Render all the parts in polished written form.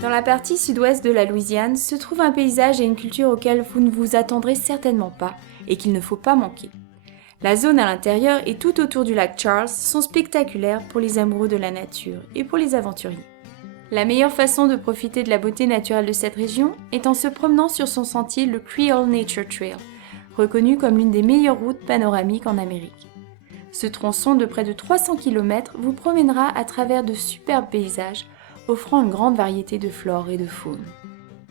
Dans la partie sud-ouest de la Louisiane se trouve un paysage et une culture auxquels vous ne vous attendrez certainement pas et qu'il ne faut pas manquer. La zone à l'intérieur et tout autour du lac Charles sont spectaculaires pour les amoureux de la nature et pour les aventuriers. La meilleure façon de profiter de la beauté naturelle de cette région est en se promenant sur son sentier, le Creole Nature Trail, reconnu comme l'une des meilleures routes panoramiques en Amérique. Ce tronçon de près de 300 km vous promènera à travers de superbes paysages, offrant une grande variété de flore et de faune.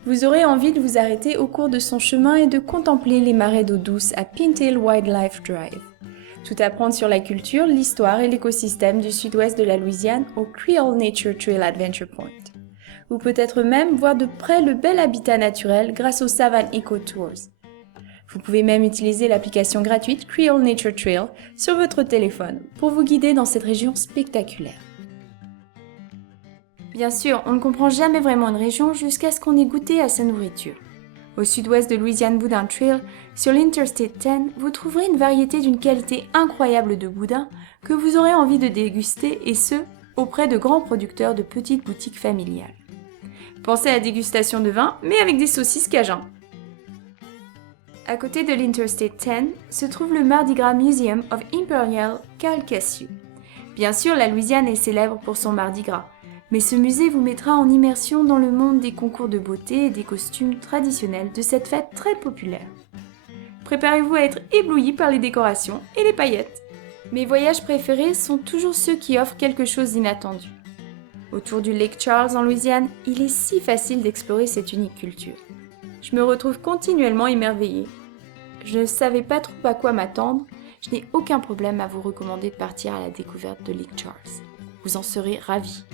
Vous aurez envie de vous arrêter au cours de son chemin et de contempler les marais d'eau douce à Pintail Wildlife Drive. Tout apprendre sur la culture, l'histoire et l'écosystème du sud-ouest de la Louisiane au Creole Nature Trail Adventure Point. Ou peut-être même voir de près le bel habitat naturel grâce aux Savannah Eco Tours. Vous pouvez même utiliser l'application gratuite Creole Nature Trail sur votre téléphone pour vous guider dans cette région spectaculaire. Bien sûr, on ne comprend jamais vraiment une région jusqu'à ce qu'on ait goûté à sa nourriture. Au sud-ouest de Louisiane Boudin Trail, sur l'Interstate 10, vous trouverez une variété d'une qualité incroyable de boudin que vous aurez envie de déguster et ce, auprès de grands producteurs de petites boutiques familiales. Pensez à la dégustation de vin, mais avec des saucisses cajun. À côté de l'Interstate 10 se trouve le Mardi Gras Museum of Imperial Calcasieu. Bien sûr, la Louisiane est célèbre pour son Mardi Gras, mais ce musée vous mettra en immersion dans le monde des concours de beauté et des costumes traditionnels de cette fête très populaire. Préparez-vous à être ébloui par les décorations et les paillettes. Mes voyages préférés sont toujours ceux qui offrent quelque chose d'inattendu. Autour du Lake Charles en Louisiane, il est si facile d'explorer cette unique culture. Je me retrouve continuellement émerveillée. Je ne savais pas trop à quoi m'attendre, je n'ai aucun problème à vous recommander de partir à la découverte de Lake Charles. Vous en serez ravis.